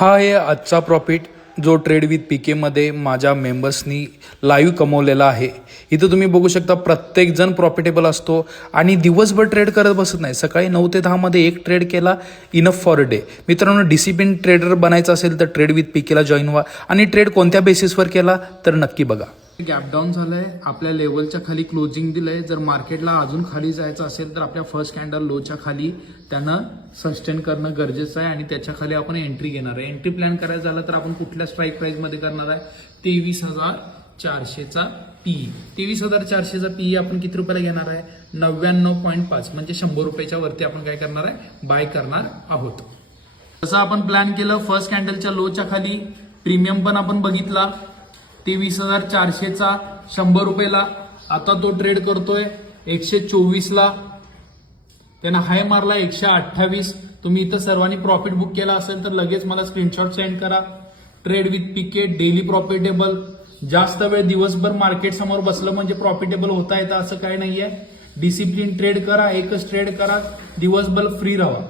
हा आहे आजचा प्रॉफिट जो ट्रेड विथ पीके मध्ये माझ्या मेंबर्सनी लाईव्ह कमवलेला आहे। इथं तुम्ही बघू शकता प्रत्येक जण प्रॉफिटेबल असतो आणि दिवसभर ट्रेड करत बसत नाही। सकाळी 9 ते 10 मध्ये एक ट्रेड केला इनफ फॉर अ डे। मित्रांनो, डिसिप्लिन ट्रेडर बनायचं असेल तर ट्रेड विथ पीकेला जॉईन व्हा आणि ट्रेड कोणत्या बेसिसवर केला तर नक्की बघा। गॅप डाऊन झालंय, आपल्या लेवलच्या खाली क्लोजिंग दिलंय। जर मार्केटला अजून खाली जायचं असेल तर आपल्या फर्स्ट कॅन्डल लोच्या खाली त्यानं सस्टेन करणं गरजेचं आहे आणि त्याच्या खाली आपण एंट्री घेणार आहे। एंट्री प्लॅन करायचं झालं तर आपण कुठल्या स्ट्राईक प्राइस मध्ये करणार आहे? 23,400चा पीई। 23,400चा पीई आपण किती रुपयाला घेणार आहे? 99.5 म्हणजे 100 रुपयाच्या वरती आपण काय करणार आहे? बाय करणार आहोत। जसं आपण प्लॅन केलं, फर्स्ट कॅन्डलच्या लोच्या खाली प्रीमियम पण आपण बघितला 23,400चा 100 रुपयाला। आता तो ट्रेड करतोय 124ला, त्यानं हाय मारला 128। तुम्ही इथं सर्वांनी प्रॉफिट बुक केला असेल तर लगेच मला स्क्रीनशॉट सेंड करा। Trade with PK daily profitable. जास्त वेळ दिवसभर मार्केट समोर बसलं म्हणजे प्रॉफिटेबल होता येतं असं काय नाहीये। डिसिप्लिन ट्रेड करा, एकच ट्रेड करा, दिवसभर फ्री राहा।